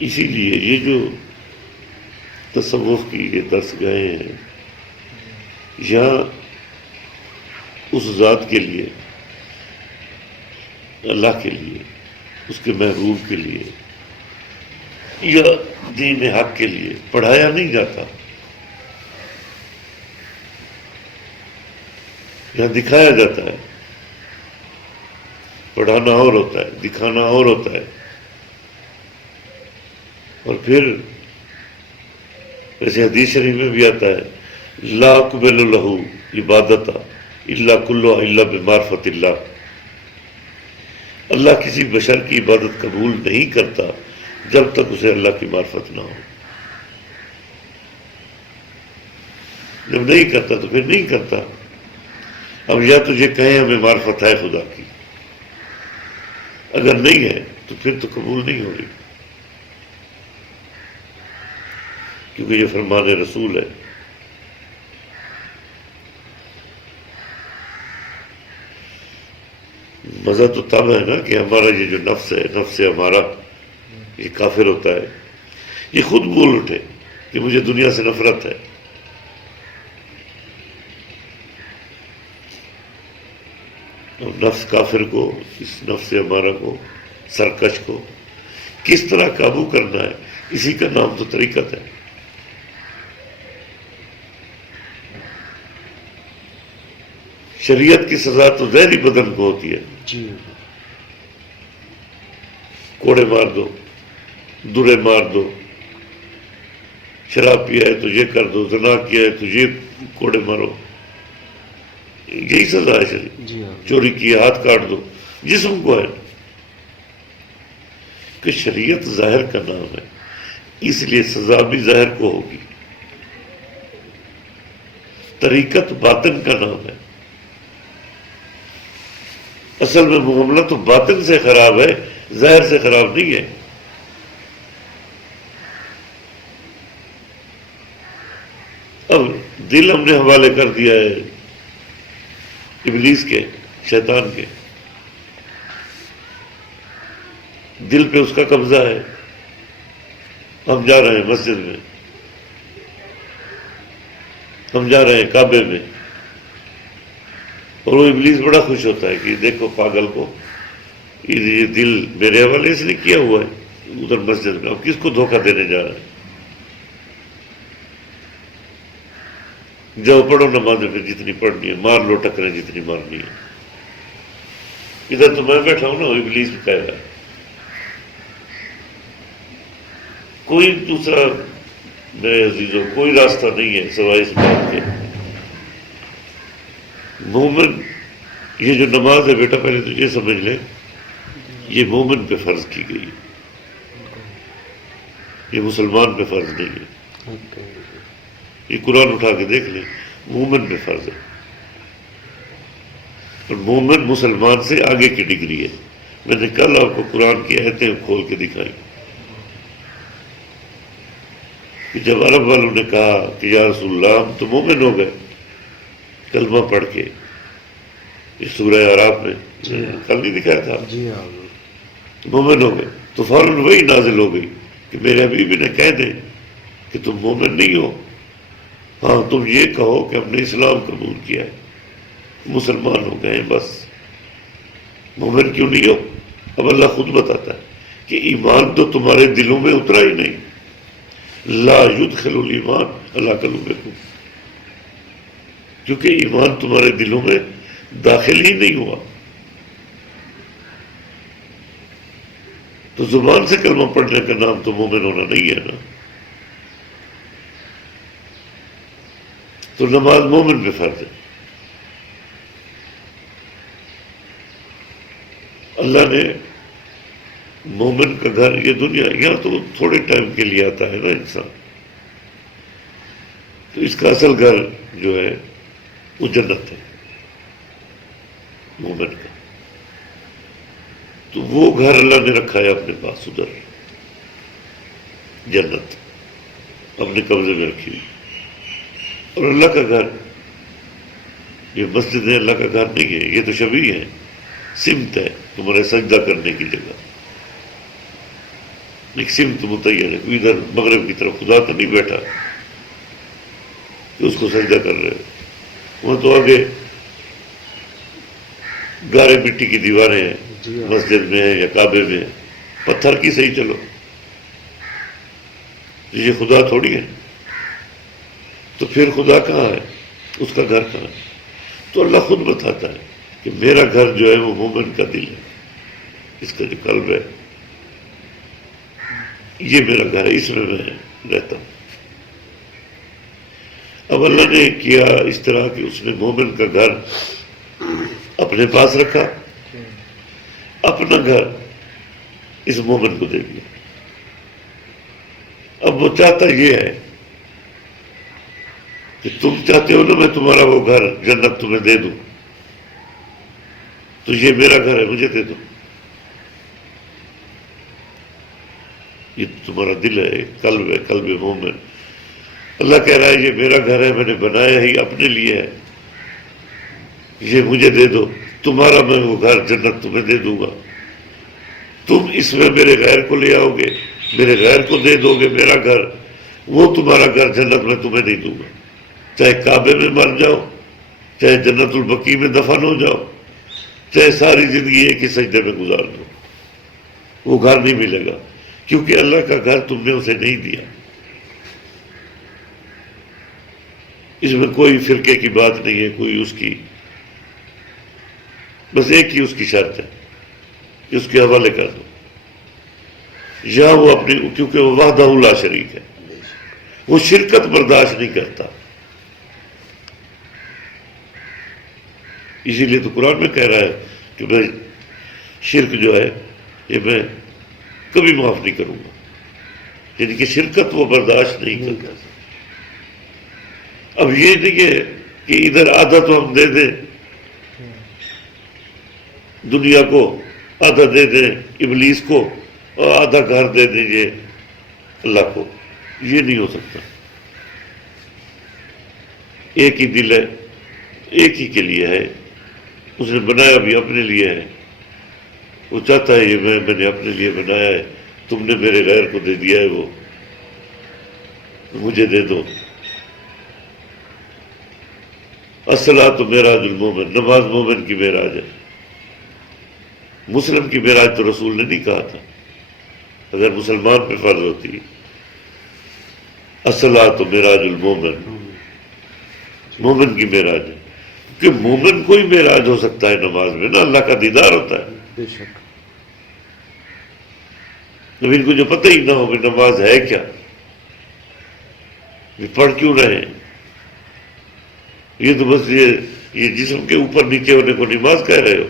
اسی لیے یہ جو تصوف کی یہ درس گاہیں ہیں، یہاں اس ذات کے لیے، اللہ کے لیے، اس کے محبوب کے لیے یا دین حق کے لیے پڑھایا نہیں جاتا، یہاں دکھایا جاتا ہے۔ پڑھانا اور ہوتا ہے، دکھانا اور ہوتا ہے۔ اور پھر ویسے حدیث شریف میں بھی آتا ہے لا اقبل لہ عبادت الا کلہ الا بمعرفت اللہ، اللہ کسی بشر کی عبادت قبول نہیں کرتا جب تک اسے اللہ کی معرفت نہ ہو۔ جب نہیں کرتا تو پھر نہیں کرتا۔ اب یا تجھے کہیں ہمیں معرفت ہے خدا کی، اگر نہیں ہے تو پھر تو قبول نہیں ہوگی، کیونکہ یہ فرمان رسول ہے۔ مزہ تو تب ہے نا کہ ہمارا یہ جو نفس ہے، نفس ہمارا یہ کافر ہوتا ہے، یہ خود بول اٹھے کہ مجھے دنیا سے نفرت ہے، اور نفس کافر کو، اس نفس ہمارا کو، سرکش کو کس طرح قابو کرنا ہے، اسی کا نام تو طریقت ہے۔ شریعت کی سزا تو ظاہری بدن کو ہوتی ہے، جی کوڑے مار دو، درے مار دو، شراب پیا ہے تو یہ کر دو، زنا کیا ہے تو یہ کوڑے مارو، یہی سزا ہے شریعت۔ جی چوری کی ہے ہاتھ کاٹ دو، جسم کو ہے کہ شریعت ظاہر کا نام ہے، اس لیے سزا بھی ظاہر کو ہوگی۔ طریقت باطن کا نام ہے، اصل میں معاملہ تو باطن سے خراب ہے، ظاہر سے خراب نہیں ہے۔ اب دل ہم نے حوالے کر دیا ہے ابلیس کے، شیطان کے، دل پہ اس کا قبضہ ہے۔ ہم جا رہے ہیں مسجد میں، ہم جا رہے ہیں کعبے میں، اور وہ ابلیس بڑا خوش ہوتا ہے کہ دیکھو پاگل کو، یہ دل میرے حوالے اس نے کیا ہوا ہے ادھر مسجد میں، اب کس کو دھوکہ دینے جا رہا ہے؟ جاؤ پڑھو نمازیں پھر جتنی پڑھنی ہے، مار لو ٹکریں جتنی مارنی ہے۔ ادھر تو میں بیٹھا ہوں نا، ابلیس بھی کہہ رہا ہے۔ کوئی دوسرا میرے عزیزوں کوئی راستہ نہیں ہے سوائے اس بات کے۔ مومن، یہ جو نماز ہے بیٹا پہلے تو یہ سمجھ لیں، یہ مومن پہ فرض کی گئی ہے، یہ مسلمان پہ فرض نہیں ہے۔ یہ قرآن اٹھا کے دیکھ لیں، مومن پہ فرض ہے، اور مومن مسلمان سے آگے کی ڈگری ہے۔ میں نے کل آپ کو قرآن کی آیتیں کھول کے دکھائی کہ جب عرب والوں نے کہا کہ یا رسول اللہ ہم تو مومن ہو گئے کلمہ پڑھ کے، یہ سورہ اعراف میں کل نہیں دکھایا تھا، جی مومن ہو گئے، تو فوراً وہی نازل ہو گئی کہ میرے حبیب نے کہہ دیں کہ تم مومن نہیں ہو، ہاں تم یہ کہو کہ ہم نے اسلام قبول کیا ہے، مسلمان ہو گئے ہیں بس۔ مومن کیوں نہیں ہو؟ اب اللہ خود بتاتا ہے کہ ایمان تو تمہارے دلوں میں اترا ہی نہیں، لا یدخل الایمان علی قلوبکم، کیونکہ ایمان تمہارے دلوں میں داخل ہی نہیں ہوا۔ تو زبان سے کلمہ پڑھنے کا نام تو مومن ہونا نہیں ہے نا۔ تو نماز مومن پہ فرض ہے۔ اللہ نے مومن کا گھر، یہ دنیا یہاں تو تھوڑے ٹائم کے لیے آتا ہے نا انسان، تو اس کا اصل گھر جو ہے وہ جنت ہے مومن کا، تو وہ گھر اللہ نے رکھا ہے اپنے پاس، ادھر جنت اپنے قبضے میں رکھی ہوئی۔ اور اللہ کا گھر، یہ مسجد اللہ کا گھر نہیں ہے، یہ تو شبیہ ہے، سمت ہے تمہارے سجدہ کرنے کی جگہ۔ ایک سمت متعین ہے، کوئی ادھر مغرب کی طرف خدا تو نہیں بیٹھا کہ اس کو سجدہ کر رہے ہو، وہاں تو آگے گارے مٹی کی دیواریں ہیں، مسجد میں ہیں یا کعبے میں ہیں، پتھر کی صحیح چلو، یہ خدا تھوڑی ہے. تو پھر خدا کہاں ہے؟ اس کا گھر کہاں ہے؟ تو اللہ خود بتاتا ہے کہ میرا گھر جو ہے وہ مومن کا دل ہے، اس کا جو قلب ہے، یہ میرا گھر ہے، اس میں رہتا ہوں. اب اللہ نے کیا اس طرح کہ اس نے مومن کا گھر اپنے پاس رکھا، اپنا گھر اس مومن کو دے دیا. اب وہ چاہتا یہ ہے کہ تم چاہتے ہو نا میں تمہارا وہ گھر جنت تمہیں دے دوں، تو یہ میرا گھر ہے، مجھے دے دو. یہ تمہارا دل ہے، قلب ہے، قلب مومن. اللہ کہہ رہا ہے یہ میرا گھر ہے، میں نے بنایا ہی اپنے لیے ہے، یہ مجھے دے دو، تمہارا میں وہ گھر جنت تمہیں دے دوں گا. تم اس میں میرے غیر کو لے آؤ گے، میرے غیر کو دے دو گے میرا گھر، وہ تمہارا گھر جنت میں تمہیں نہیں دوں گا. چاہے کعبے میں مر جاؤ، چاہے جنت البقیع میں دفن ہو جاؤ، چاہے ساری زندگی ایک ہی سجدے میں گزار دو، وہ گھر نہیں ملے گا، کیونکہ اللہ کا گھر تم نے اسے نہیں دیا. اس میں کوئی فرقے کی بات نہیں ہے، کوئی اس کی، بس ایک ہی اس کی شرط ہے کہ اس کے حوالے کر دو. یا وہ اپنی، کیونکہ وہ وحدہ لا شریک ہے، وہ شرکت برداشت نہیں کرتا. اسی لیے تو قرآن میں کہہ رہا ہے کہ میں شرک جو ہے یہ میں کبھی معاف نہیں کروں گا، یعنی کہ شرکت وہ برداشت نہیں کرتا. اب یہ نہیں ہے کہ ادھر آدھا تو ہم دے دیں دنیا کو، آدھا دے دیں ابلیس کو، اور آدھا گھر دے دیجیے اللہ کو. یہ نہیں ہو سکتا. ایک ہی دل ہے، ایک ہی کے لیے ہے، اس نے بنایا بھی اپنے لیے ہے. وہ چاہتا ہے یہ میں نے اپنے لیے بنایا ہے، تم نے میرے غیر کو دے دیا ہے، وہ مجھے دے دو. الصلاۃ معراج المومن، نماز مومن کی معراج ہے. مسلم کی معراج تو رسول نے نہیں کہا تھا، اگر مسلمان پہ فرض ہوتی. الصلاۃ معراج المومن، مومن کی معراج ہے، کہ مومن کو ہی معراج ہو سکتا ہے نماز میں نا، اللہ کا دیدار ہوتا ہے. بے شک. اب ان کو جو پتہ ہی نہ ہو کہ نماز ہے کیا، یہ پڑھ کیوں رہے ہیں، یہ تو بس یہ جسم کے اوپر نیچے ہونے کو نماز کہہ رہے ہو.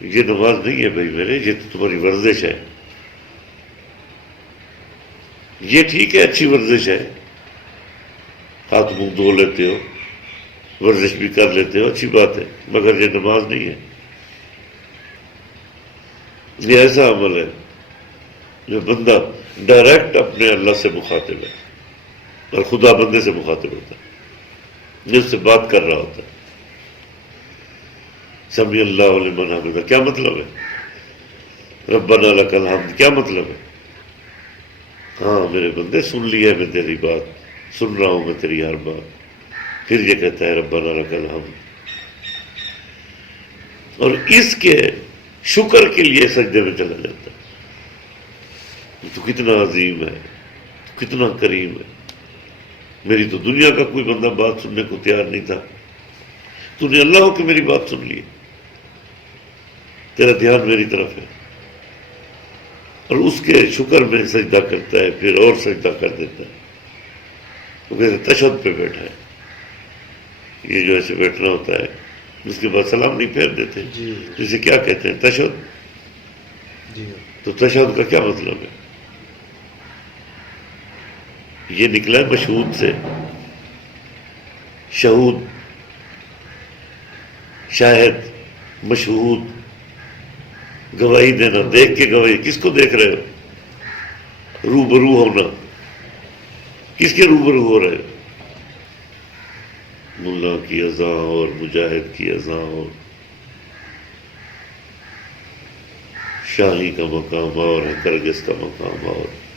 یہ نماز نہیں ہے بھائی میرے، یہ تو تمہاری ورزش ہے. یہ ٹھیک ہے، اچھی ورزش ہے، ہاتھ منہ دھو لیتے ہو، ورزش بھی کر لیتے ہو، اچھی بات ہے، مگر یہ نماز نہیں ہے. یہ ایسا عمل ہے جو بندہ ڈائریکٹ اپنے اللہ سے مخاطب ہے، اور خدا بندے سے مخاطب ہوتا ہے، جس سے بات کر رہا ہوتا ہے. سمیع اللہ لمن حمدہ کیا مطلب ہے؟ ربنا لک الحمد کیا مطلب ہے؟ ہاں میرے بندے سن لی ہے میں تیری بات، سن رہا ہوں میں تیری ہر بات. پھر یہ کہتا ہے ربنا لک الحمد، اور اس کے شکر کے لیے سجدے میں چلا جاتا ہے. تو کتنا عظیم ہے، کتنا کریم ہے. میری تو دنیا کا کوئی بندہ بات سننے کو تیار نہیں تھا، تو نے اللہ ہو کہ میری بات سن لی، تیرا دھیان میری طرف ہے. اور اس کے شکر میں سجدہ کرتا ہے، پھر اور سجدہ کر دیتا ہے. وہ کہتے تشہد پہ بیٹھا ہے، یہ جو ایسے بیٹھنا ہوتا ہے، اس کے بعد سلام نہیں پھیر دیتے، جسے کیا کہتے ہیں تشہد. تو تشہد کا کیا مطلب ہے؟ یہ نکلا ہے مشہود سے، شہود، شاہد، مشہود، گواہی دینا، دیکھ کے گواہی. کس کو دیکھ رہے ہو؟ روبرو ہونا. کس کے روبرو ہو رہے ہو؟ ملا کی اذاں اور مجاہد کی اذاں اور شاہی کا مقام اور ہے، کرگس کا مقام اور